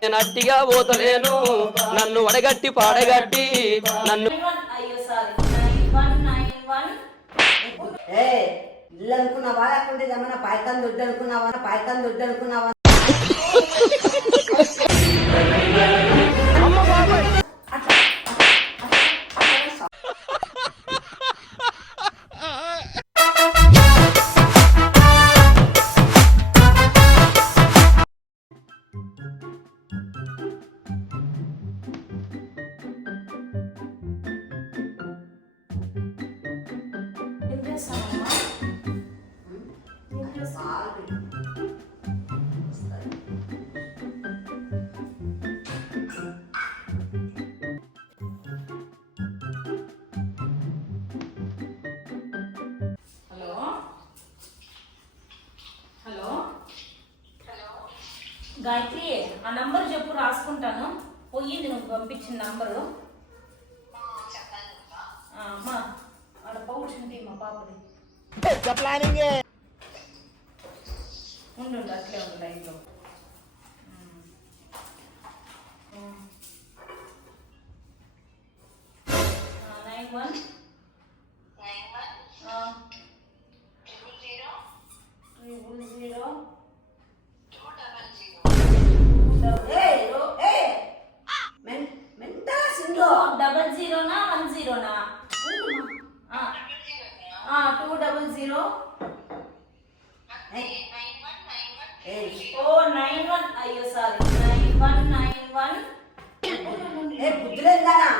నేను అట్టిగా పోతలేను నన్ను వడగట్టి పాడగట్టి నన్ను ఇల్లు అనుకున్నావా లేకుంటే ఏమన్నా పాయకాన్ దొడ్డు అనుకున్నావా గాయత్రి ఆ నంబర్ చెప్పు రాసుకుంటాను పోయింది నువ్వు పంపించిన నంబరు అమ్మా ఆడ పౌచ్ ఉంది మా పాపది ఉండు అట్లే ఉంది లైన్లో 91 అయ్యో సారీ 9191 బుద్ధులేదానా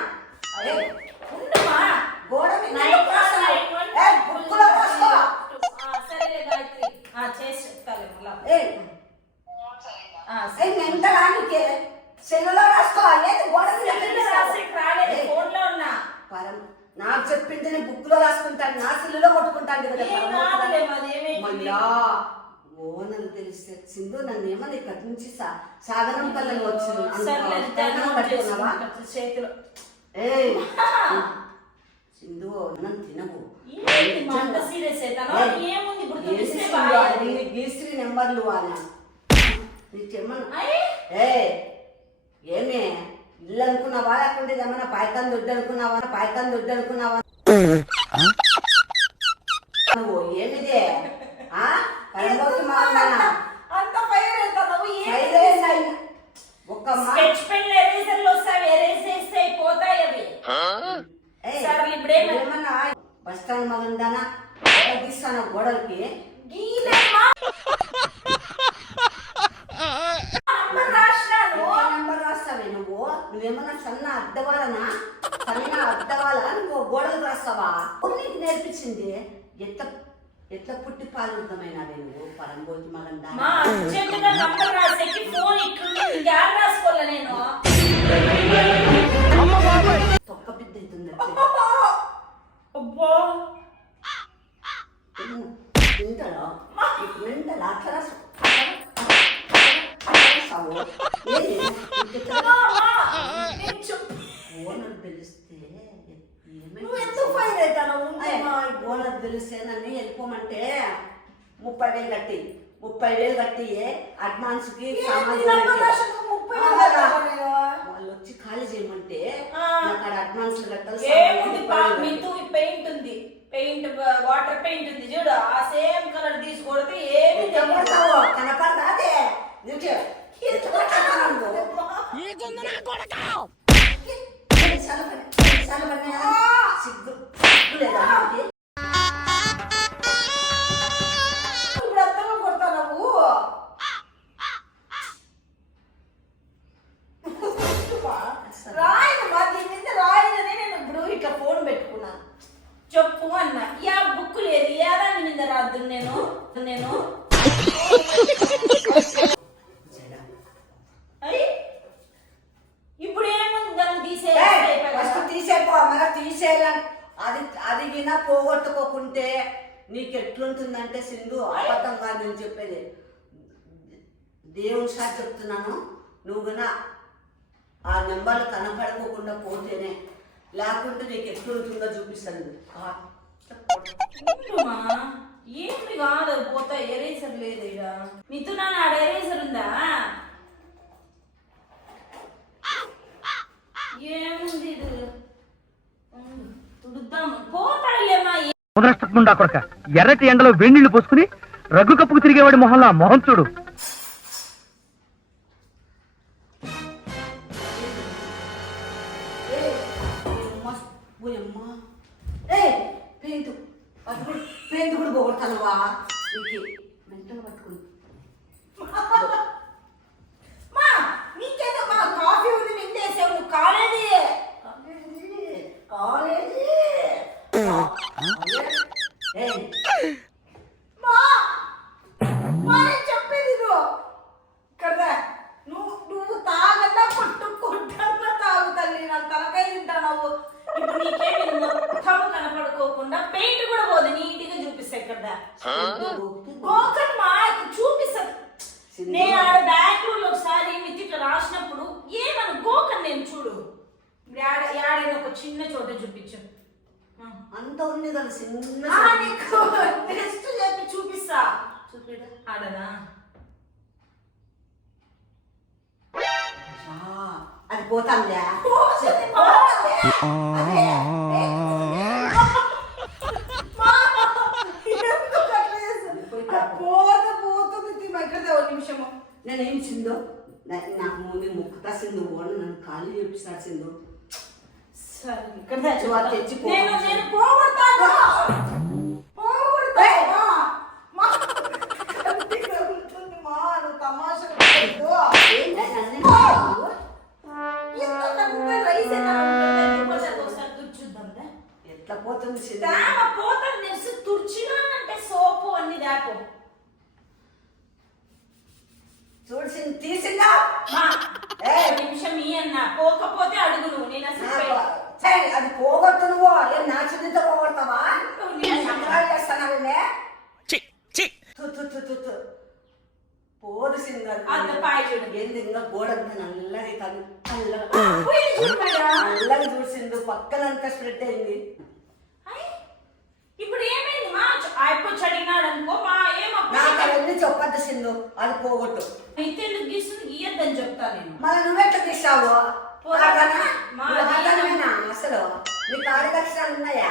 సరేలే గాయత్రి చేసి చెప్తాలే సెల్లులో రాసుకోవాలి ఫోన్లో ఉన్నా నాకు చెప్పింది నేను బుక్ లో రాసుకుంటాను నా సెల్లులో కొట్టుకుంటాను కదా మళ్ళా ఓనని తెలిస్తే సింధు నన్ను ఏమన్నా ఇక్కడి నుంచి సాగరం కళ్ళని వచ్చింది చేతిలో సింధు నన్ను తినవు గీశ్రీ నెంబర్లు వాళ్ళ నీకేమన్నా ఏమే ఇల్లు అనుకున్నావా లేకుంటే ఏమన్నా పాయకాన్ దొడ్డు అనుకున్నావా నువ్వు ఏమిదే బస్ స్టాండ్ మగందానా గీస్తాను గోడలకి నెంబర్ రాస్తావే నువ్వేమన్నా సన్న అద్దవాలనా నువ్వు గోడలు రాస్తావా నీకు నేర్పించింది ఎట్లా పుట్టి పాలుద్దమైనవే నువ్వు పరంబోతి మగందా తొక్క బిడ్డ అవుతుంది తింటారా అట్లా రాస్తావు ఓనర్ తెలిస్తే ఓనర్ తెలిస్తే నన్ను వెళ్ళిపోమంటే 30,000 కట్టి అడ్వాన్స్ కి వాళ్ళు వచ్చి ఖాళీ చేయమంటే అక్కడ అడ్వాన్స్ కట్టాలి పెయింట్ ఉంది వాటర్ పెయింట్ ఉంది చూడు ఆ సేమ్ కలర్ తీసుకొడితే ఏమి కనపడదే సిగ్గు లేదా చెప్పు అన్న యా బుక్ లేదు ఏదాని మీద రాదు నేను ఇప్పుడు ఏముంది దాన్ని తీసేయాలని అది వినా పోగొట్టుకోకుంటే నీకు ఎట్లుంటుందంటే సింధు అబద్ధం కాదు నేను చెప్పేది దేవుని సార్ చెప్తున్నాను నువ్వు వినా ఆ నెంబర్లు కనపడుకోకుండా పోతేనే లేకుంటే నీకు ఎట్లుంటుందో చూపిస్తాను ఏమి కాదు లేదు ఇడ నీతో నా ఎరేజర్ ఉందా ఏముంది ఇది తుడుద్దాం పోతాయిలేమా ముద్రష్టకుండా కొడక ఎర్రటి ఎండలో వేణీళ్లు పోసుకుని రగ్గు కప్పుకు తిరిగేవాడి మొహంలో మొహం చూడు. పెయింట్ కూడా పోగొడతానువా మెంటలు పట్టుకుని మా నీకేదో మా కాఫీ ఉంది మిందేసావు నువ్వు కాలేజీ కాలేజీ చెప్పేది కదా నువ్వు తాగన్నా పట్టుకుంటా తాగుతాను నాకు తలకాయ తింటావు ఇప్పుడు నీకేమి మొత్తం కనపడుకోకుండా పెయింట్ కూడా పోదు నీట్గా చూపిస్తాయి కదా గోకర్మా చూపిస్తాను నేను ఆడ బెంగళూరులో ఒకసారి మిత్తి ఇట్లా రాసినప్పుడు ఏమను గోకర్ నేను చూడు యాడైనా ఒక చిన్న చోట చూపించు అంత ఉంది కదా చిన్న టెస్ట్ చెప్పి చూపిస్తా చూపిడా ఆడనా అది పోతాందా నిమిషము నేనేం సిందో నాకు ముందు ముక్కుతా సింధు వాళ్ళు నన్ను ఖాళీ చేపిస్తాడు సింధు తెచ్చి నేను పోగొడతాను ఎట్లా పోతుంది పోతాను నెక్స్ట్ తుడిచినానంటే సోపు అన్ని దాపు చూసి తీసిందా నిమిషం ఈ అన్న పోకపోతే అడుగు నువ్వు నేను అసలు అది పోగొట్టు నువ్వు ఏం నా చిన్నతో పోగొడతావా చేస్తానే పోదు సింగర్ ఏంది ఇంకా గోడంతా నల్లగా నల్లగా చూసిండు పక్కనంతా స్ప్రెడ్ అయింది ఇప్పుడు ఏమైంది మా అయిపోయి అడిగినాడు అనుకో మా నాకు అవన్నీ చెప్పద్దు సింధు అది పోగొట్టు అయితే ఎందుకు గీస్తుంది గీయద్దని చెప్తా నేను మళ్ళీ నువ్వెట్లా తీసావు అసలు నీ కాడి లక్షణాలు ఉన్నాయా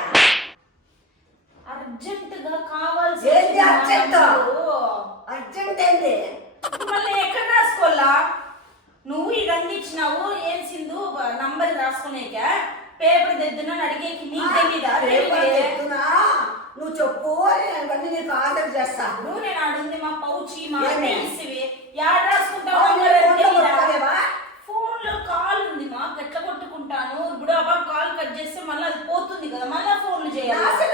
అర్జెంట్ గా కావాల్సి ఏంటి అర్జెంట్ అర్జెంట్ ఏంది మళ్ళీ ఎక్కడ రాసుకోవాలా నువ్వు ఇది అందించినావు ఏం సింధు నంబర్ రాసుకునేక పేపర్ తెద్దునా అడిగేకి నీకు తెలీదా నువ్వు చెప్పు అవన్నీ నీకు ఆర్డర్ చేస్తాను నేను ఆడుంది మా పౌచి మా తీసివి యాడ్ రాసుకుంటావు ఫోన్ లో కాల్ ఉంది మా ఎట్లా కొట్టుకుంటాను ఇప్పుడు అబ్బా కాల్ కట్ చేస్తే మళ్ళీ అది పోతుంది కదా మళ్ళీ ఫోన్లు చేయాలి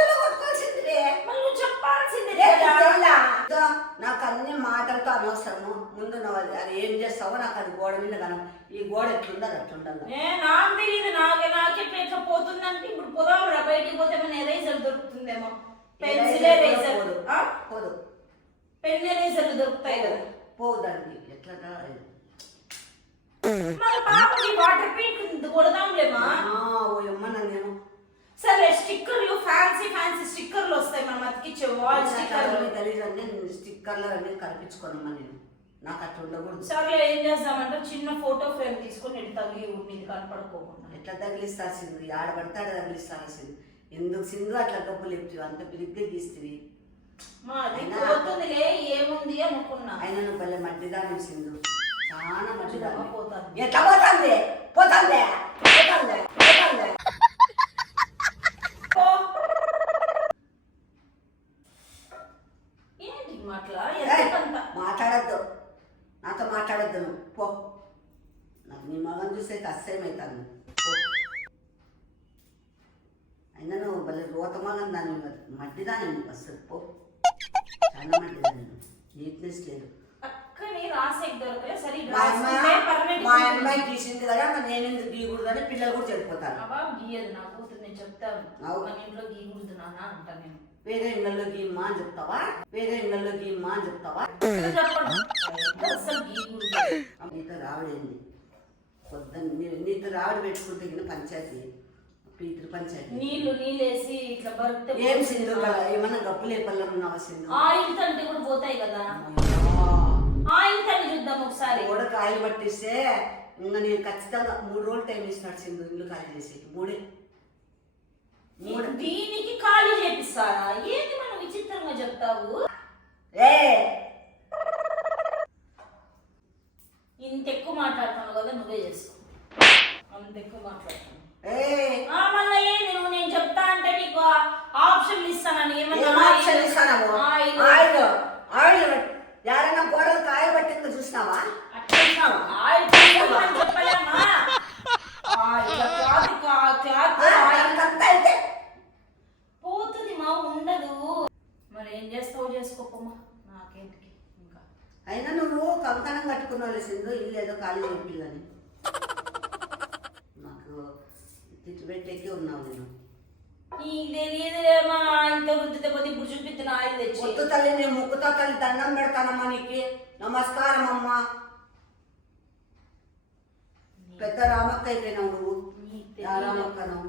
మళ్ళీ చెప్పాల్సింది నాకు అన్ని మాటలతో అనవసరము ముందు అది ఏం చేస్తావో నాకు అది గోడ మీద కనం ఈ గోడ ఎట్లుందో అది అట్లుండాలి నాకు తెలియదు నాకే ఎట్లా పోతుందంటే ఇప్పుడు పోదాం రా బయటికి పోతే మన ఎరేజర్ దొరుకుతుందేమో పెన్సిల్ ఎరేజర్ పోదు పెన్ ఎరేజర్లు దొరుకుతాయి కదా పోదానికి ఎట్లా మన పాపకి వాటర్ పెయింట్ కొడదాంలేమా ఓయమ్మ నేను సరే స్టిక్కర్లు ఫ్యాన్సీ స్టిక్కర్లు వస్తాయి మనం అతికిచ్చే వాల్ స్టిక్కర్లు తెలియదండి స్టిక్కర్లు అన్నీ కల్పించుకోనమ్మా నేను నాకు అట్లా ఉండకూడదు సరే ఏం చేద్దామంటే చిన్న ఫోటో ఫ్రేమ్ తీసుకొని ఇటు తగిలి నీది కనపడుకోకుండా ఎట్లా తగిలిస్తారు సింధు ఆడబడతాడు తగిలిస్తారు సింధు ఎందుకు సింధు అట్లా డబ్బులు లేపుతావు అంత పిరిగ్గా గీస్తుంది పోతుందిలే ఏముంది అనుకున్నా అయినా నువ్వు భలే మట్టిదానం సింధు చాలా మట్టిదానం పోతుంది ఎట్లా పోతుంది పోతుంది పోతుంది పోతుంది ఏంటి మాట్లా మాట్లాడద్దు నాతో మాట్లాడద్దు నువ్వు పో నాకు నీ మగం చూస్తే అసహ్యమవుతాను అయినా నువ్వు భలే రోత మగం దాన్ని మట్టిదాని అసలు పో చాలా మట్టిదాన్ని నీట్నెస్ లేదు మా అమ్మాయి గీసింది కదా మరి నేను ఎందుకు గీయకూడదు అని పిల్లలు కూడా చెడిపోతారు గీయదు నా కూతురు నేను చెప్తాను మన ఇంట్లో గీయకూడదు నాన్న అంటా నేను వేరే ఇళ్ళల్లో గీయమ్మా అని చెప్తావా వేరే ఇళ్ళల్లో గీయమ్మా అని చెప్తావా నీతో రావడేంది పొద్దున్న నీతో రావడి పెట్టుకుంటే పంచాయతీ పీతృ పంచాయతీ నీళ్ళు వేసి ఇట్లా బరితే ఏం సింధు కదా ఏమన్నా గప్పు లేపల్లో ఉన్నావా సింధు? ఆయిల్ తంటే కూడా పోతాయి కదా, ఆయిల్ తండి చూద్దాం ఒకసారి. కూడా కాయలు పట్టిస్తే ఇంకా నేను ఖచ్చితంగా 3 రోజులు టైం ఇస్తున్నాడు సింధు ఇల్లు ఖాళీ చేసి. మూడే దీనికి ఖాళీ చేపిస్తారా? ఏంటి మనం విచిత్రంగా చెప్తావు? ఇంత ఎక్కువ మాట్లాడుతున్నావు కదా, నువ్వే చేసుకో. అంత ఎక్కువ మాట్లాడుతున్నావు మళ్ళీ ఏంది నువ్వు? నేను చెప్తా అంటే నీకు ఆప్షన్ ఇస్తానని ఎవరైనా గోడలు కాయలు పట్టిందో చూసినావా? చెప్పలేమా? పోతుంది మా, ఉండదు. మరి ఏం చేస్తావు చేసుకోపమ్మా, నాకేంటికి. ఇంకా అయినా నువ్వు కంకణం కట్టుకున్నావు సింధు ఇల్లు ఏదో ఖాళీ చేయాలని. నాకు తిట్టు పెట్టేకి ఉన్నావు నేను. తెలియదులేమా, ఇంత రుద్దితే పోతే ఇప్పుడు చూపిస్తున్న ఆయిల్ తెచ్చి. ముత్తు తల్లి నేను ముక్కుతో తల్లి దండం పెడతానమ్మా నీకు. నమస్కారం అమ్మా. పెద్ద రామక్క అయిపోయినావు నువ్వు. రామక్కను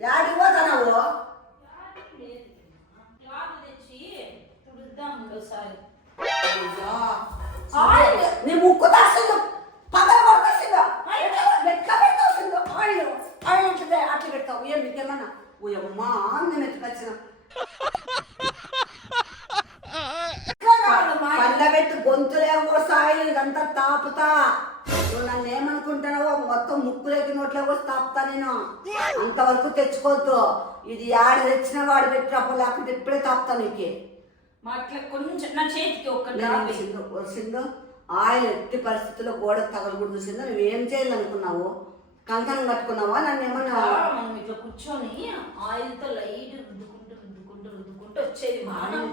యాడికి పోతావు? తెచ్చి తుడుద్దాం ఒకసారి. నీ ముక్కు దాసిందో పగల కొట్టేసిందో ఎట్లా పెట్టాల్సిందో ఆయిల్ ఆయిల్ ఉంటుంది అట్లా పెడతావు. ఏం నీకేమన్నా ఓయమ్మా నేను ఎత్తుకొచ్చిన పండబెట్టి గొంతులేమో సాయి ఇదంతా తాపుతా. నువ్వు నన్ను ఏమనుకుంటున్నావో మొత్తం ముక్కులోకి నోట్లో కూడా తాపుతా నేను. అంతవరకు తెచ్చుకోవద్దు. ఇది ఆడ తెచ్చిన వాడు పెట్టినప్పుడు లేకుంటే ఇప్పుడే తాపుతా నీకు. కొంచెం నా చేతికి సింధు ఆయిల్ ఎట్టి పరిస్థితుల్లో గోడ తగలకూడదు సింధు. నువ్వేం చేయాలనుకున్నావు? కంకణం కట్టుకున్నావా? నన్ను ఏమన్నా మనం ఇట్లా కూర్చొని ఆయిల్ తో లైట్ రుద్దుకుంటూ రుద్దుకుంటూ రుద్దుకుంటూ వచ్చేది.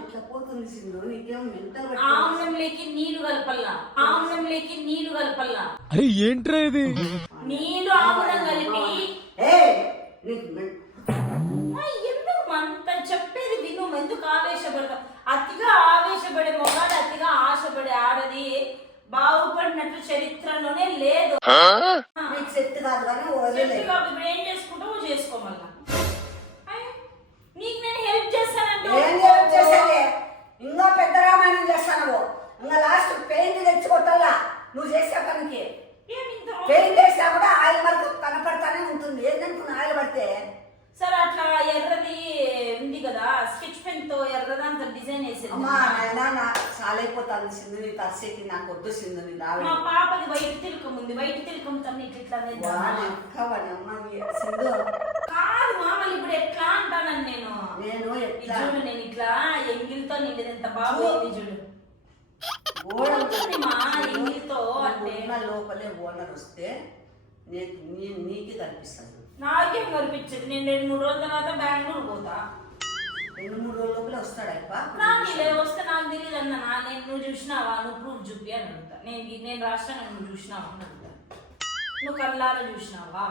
ఇట్లా పోతుంది సింధు. నీకేం మెంటల్? ఆమ్లంలోకి నీళ్లు కలపల్లా, ఆమ్లంలోకి నీళ్లు కలపల్లా. అరే ఏంట్రా ఇది? నీళ్లు ఆమ్లం కలిపి ఎందుకు అంత చెప్పేది విను. ఎందుకు ఆవేశపడతా? అతిగా ఆవేశపడే మొగాడు, అతిగా ఆశపడే ఆడది బాగుపడినట్లు చరిత్రలోనే లేదు. సెట్ కాదు కానీ ఇప్పుడు ఏం చేసుకుంటావు చేసుకో. మళ్ళా నీకు నేను హెల్ప్ చేస్తానంటే ఇంకా పెద్ద రామాయణం చేస్తాను. ఇంకా లాస్ట్ పెయింట్ తెచ్చుకోవటల్లా నువ్వు చేసే పనికి. పెయింట్ వేసినా కూడా ఆయిల్ వరకు కనపడతానే ఉంటుంది. ఏంటనుకున్న ఆయిల్ పడితే సరే అట్లా ఎర్రది ఉంది కదా, స్కెచ్ పెన్ తో ఎర్రదంతా డిజైన్ వేసేది. అమ్మా నాయన చాలా అయిపోతాను సింధు. నీ తస్సేకి నాకు వద్దు సింధు. నీ మా పాపది వైట్ తిలకం ఉంది, వైట్ తిలకం తను ఇట్లా సింధు కాదు మామూలు. ఇప్పుడు ఎట్లా అంటానని నేను చూడు నేను ఇట్లా ఎంగిల్తో నిండేది ఎంత బాగుంది చూడు. మా ఎంగిల్తో అంటే లోపలే ఓనర్ వస్తే నీకు కనిపిస్తాను. నాకేం కనిపించదు. నేను 2-3 రోజుల తర్వాత బెంగళూరు పోతా. 2-3 రోజుల లోపలే వస్తాడప్ప. వస్తే నాకు తెలియదు అన్న. నువ్వు చూసినావా? నువ్వు ప్రూఫ్ చూపి అని అడుగుతా. నేను రాష్ట్రాన్ని నువ్వు చూసినావా అని అడుగుతా. నువ్వు కళ్ళారా చూసినావా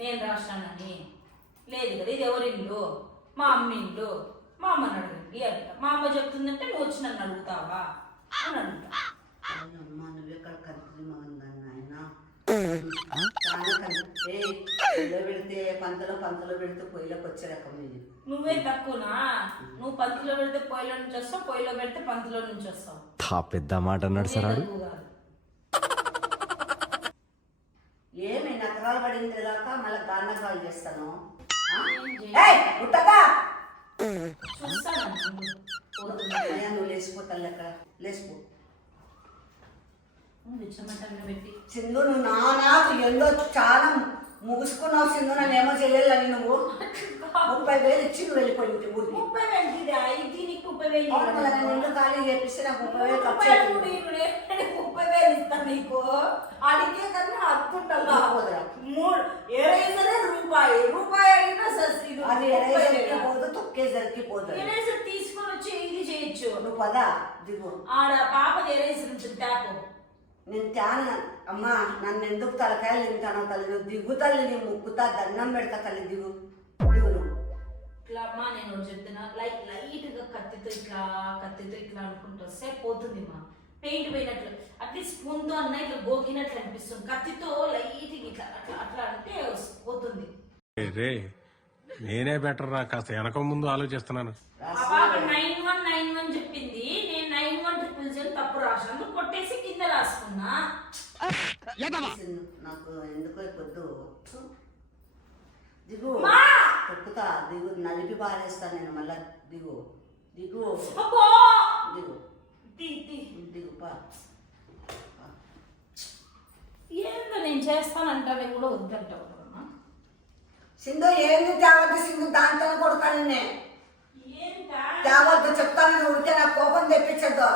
నేను రాష్ట్రానని? లేదు కదా. ఇది ఎవరిల్లు? మా అమ్మ ఇల్లు. మా అమ్మని అడగండి అంట. మా అమ్మ చెప్తుందంటే నువ్వు వచ్చి నన్ను అడుగుతావా అని అడుగుతా. అమ్మా నువ్వెక్కడ కనిపించి మగందాన్ని ఆయన పెడితే పంతలో పెడితే పొయ్యిలోకి వచ్చే రకం ఇది. నువ్వే తక్కువనా? నువ్వు పంతులో పెడితే పొయ్యిలో నుంచి వస్తావు, పొయ్యిలో పెడితే పంతులో నుంచి వస్తావు. పెద్ద మాట అన్నాడు సార్. ఏమి నకరాలు పడింది దాకా మళ్ళీ గాంధకాలు చేస్తాను. నువ్వు లేచిపోతాను లెక్క లేచిపో. సింధు నువ్వు నాకు ఎందో చాలా ముగుసుకున్నావు సింధు. నన్ను ఏమో చేయాలని నువ్వు 30,000 ఇచ్చి నువ్వు వెళ్ళిపోయింది ఊరికి. 30,000 ఇల్లు ఖాళీ చేపిస్తే నాకు 30,000 ఖర్చు. 30,000 ఇస్తాను నీకు. అడిగే కన్నా అత్తుంటా రూపాయి అడిగినా అది ఎరేజర్కి పోదు, తొక్కేసరికి పోతుంది. ఎరేజర్ తీసుకొని వచ్చి ఇది చేయొచ్చు. నువ్వు పదా దిగు. ఆడ పాపది ఎరేజర్ ఉంటుంది ట్యాప్. నేను త్యాన అమ్మా నన్ను ఎందుకు తలకాయలు తింటానో తల్లి. నువ్వు దిగు తల్లి. నీ ముక్కుతా దండం పెడతా తల్లి. దిగు దిగు నువ్వు. ఇట్లా అమ్మా నేను చెప్తున్నా లైట్ గా కత్తితో ఇట్లా అనుకుంటూ వస్తే పోతుంది మా. పెయింట్ పోయినట్లు అట్లీస్ట్ స్పూన్ తో అన్న ఇట్లా గోకినట్లు అనిపిస్తుంది. కత్తితో లైట్ ఇట్లా అట్లా అట్లా అంటే పోతుంది. రే నేనే బెటర్ రా, కాస్త వెనక ముందు ఆలోచిస్తున్నాను. ఆ పాప 9191 చెప్పింది, నేను 9100 తప్పు రాసాను, కొట్టేసి కింద రాసుకున్నా. నాకు ఎందుకో పొద్దు దిగు మా! తొక్కుతా, దిగు, నలిపి పారేస్తాను నేను మళ్ళా. దిగు దిగు అబ్బో! దిగు తీ, తీ. దిగు పా. ఏందో నేను చేస్తానంటావే కూడా వద్దంటావు కదమ్మా. సింధు ఏంది తేవద్దు సింధు, దాంతో కొడతాను నేను. ఏంటా? తేవద్దు చెప్తాను, నువ్వు ఉంటే నాకు కోపం తెప్పించద్దు.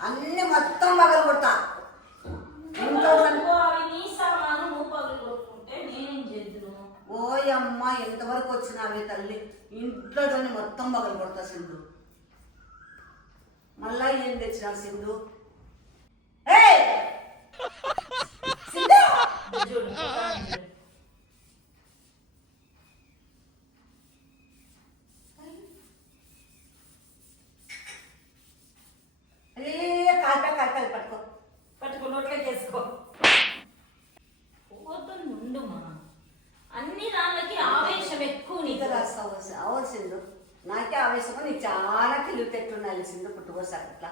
అన్ని మొత్తం పగలు కొడతా. ఇంట్లో నువ్వు అవి నీ సామాను నువ్వు పగలు కొట్టుకుంటే నేనేం చేద్దును? ఓయమ్మ ఎంతవరకు వచ్చినావే తల్లి, ఇంట్లోని మొత్తం పగలు కొడతా సింధు. మళ్ళా ఏం తెచ్చినావు సింధు? ఏయ్! సింధు! చూడు, అరే కాల్పాలి పట్టుకో. పట్టుకో నోట్లో చేసుకో. పోతుంది ఉండుమా. అన్ని దానికి ఆవేశం ఎక్కువ నీకు. నీకు రాస్తావు అవును సింధు, నాకే ఆవేశము. నీకు చాలా తెలివితెట్లున్నాయి సింధు, పుట్టుకోసారి అట్లా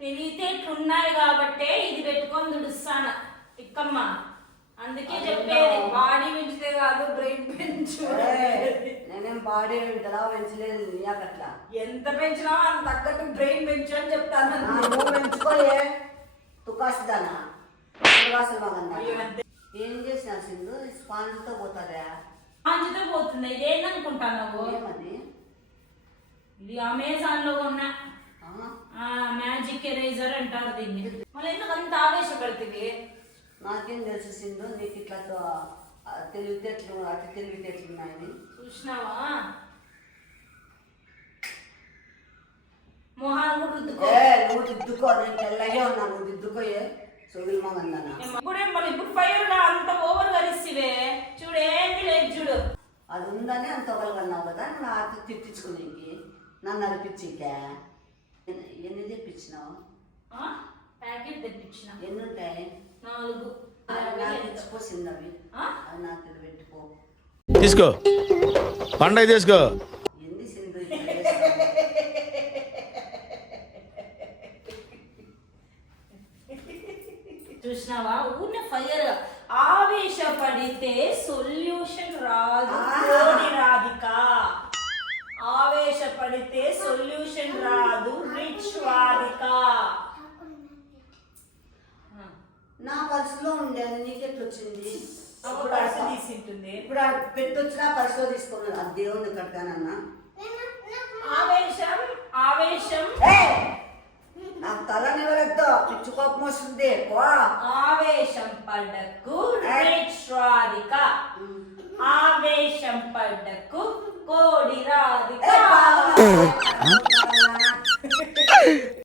తెలివితేటలున్నాయి కాబట్టే ఇది పెట్టుకొని దుడుస్తాను ఇక్కమ్మ. అందుకే చెప్పేది బాడీ పెంచితే కాదు బ్రెయిన్ పెంచు. నేనేం బాడీ ఇంతలా పెంచలేదు నీకట్లా. ఎంత పెంచినా అంత తగ్గట్టు బ్రెయిన్ పెంచు అని చెప్తాను. నువ్వు పెంచుకోలే తుకాసుదానా తుకాసులు బాగుందా? ఏం చేసినా సింధు? స్పాంజ్తో పోతారా? స్పాంజ్తో పోతుంది. ఇదేందనుకుంటాను ఏమది? ఇది అమెజాన్ లో కొన్నా మ్యాజిక్ ఎరేజర్ అంటారు దీన్ని. మళ్ళీ ఎందుకు అంత ఆవేశపడుతుంది? నాకేం తెలుసు సింధు, నీకు ఇట్లా తెలివితేటలు అతి తెలివితేటలు ఉన్నాయని. చూసినావా? మొహాన్ని కూడా రుద్దుకో. నువ్వు దిద్దుకో, నేను తెల్లగే ఉన్నా, నువ్వు దిద్దుకోయే సోగులు మగందన్నా. ఇప్పుడు ఫైర్ గా అంత ఓవర్ కలిసివే చూడు, ఏంటి లేదు చూడు. అది ఉందని అంత ఒకరుగన్నావు కదా, నా అతి తిట్టించుకునేకి నన్ను నడిపించికా. ఎన్ని తెప్పించినావు? ప్యాకెట్ తెప్పించిన. ఎన్ని ఉంటాయి? 4. నాకు తెచ్చిపోసింది అవి. అది నాకు ఇది పెట్టుకో. తీసుకో పండగ తీసుకో. ఎంది సింధు ఇట్లా చేస్తావు? చూసినావా? ఊరినే ఫైర్ ఆవేశపడితే సొల్యూషన్ రాదు. రాధిక ఆవేశపడితే సొల్యూషన్ రాదు. రిచ్ రాధిక. నా పర్సులో ఉండేది నీకెట్లు వచ్చింది? అప్పుడు పర్సు తీసింటుంది. ఇప్పుడు పెట్టొచ్చినా పర్సులో తీసుకున్నాను. అది దేవుని కట్టానన్నా. ఆవేశం ఆవేశం నాకు తలనివ్వరద్దు, పిచ్చి కోపం వస్తుంది. ఆవేశం పడ్డకు రిచ్ రాధిక. ఆవేశం పడ్డకు కోడి రాధిక.